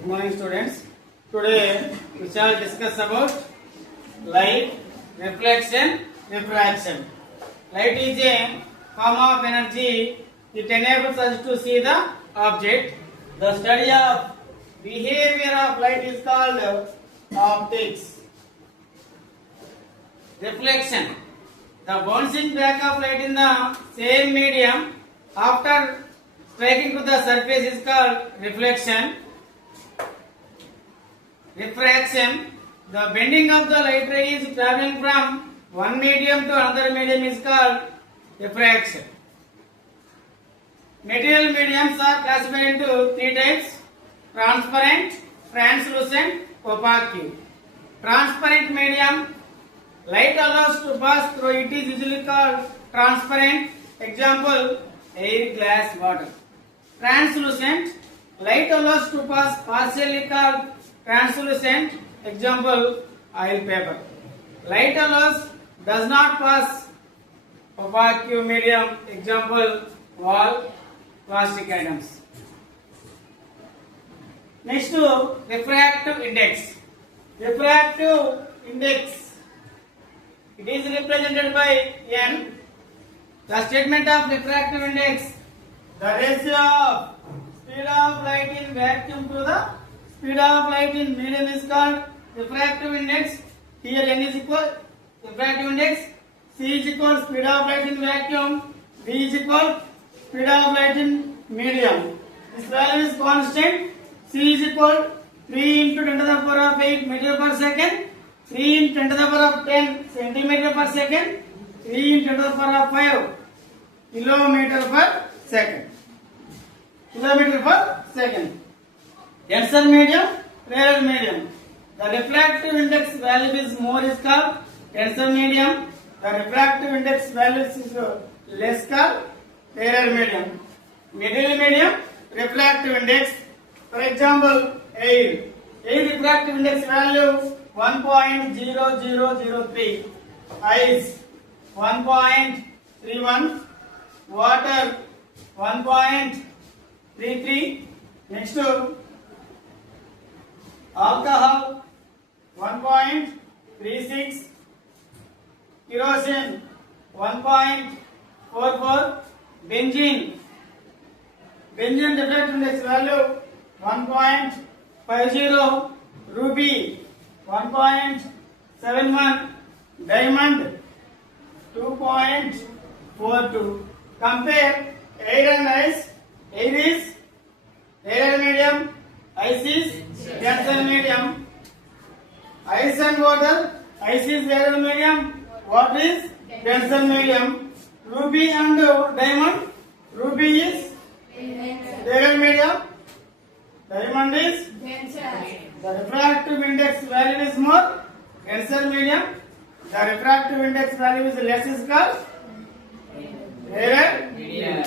Good morning, students. Today we shall discuss about light, reflection, refraction. Light is a form of energy. It enables us to see the object. The study of behavior of light is called optics. Reflection. The bouncing back of light in the same medium after striking to the surface is called reflection. Refraction. The bending of the light ray is traveling from one medium to another medium is called refraction. Material mediums are classified into three types: transparent, translucent, opaque. Transparent medium, light allows to pass through it is usually called transparent. Example, air, glass, water. Translucent, light allows to pass partially called translucent. Example, oil paper. Light allows does not pass opaque medium. Example, wall, plastic items. Next to refractive index. Refractive index, it is represented by N. The statement of refractive index: the ratio of speed of light in vacuum to the speed of light in medium is called refractive index. Here N is equal refractive index. C is equal speed of light in vacuum. V is equal speed of light in medium. This value is constant. C is equal 3 into 10 to the power of 8 meter per second. 3 into 10 to the power of 10 centimeter per second. 3 into 10 to the power of 5 kilometer per second. Kilometer per second. Denser medium, rarer medium. The refractive index value is more is called denser medium. The refractive index value is less called rarer medium. Middle medium, refractive index. For example, air. Air refractive index value 1.0003. Ice 1.31. Water 1.33. Next to alcohol 1.36. Kerosene 1.44. Benzene refractive index value 1.50. Ruby 1.71. Diamond 2.42. Compare air and ice. Air is rarer medium, ice is denser medium. Ice and water, ice is rarer medium, water is denser medium. Ruby and diamond, ruby is rarer medium, diamond is denser. The refractive index value is more, denser medium. The refractive index value is less is called rarer medium.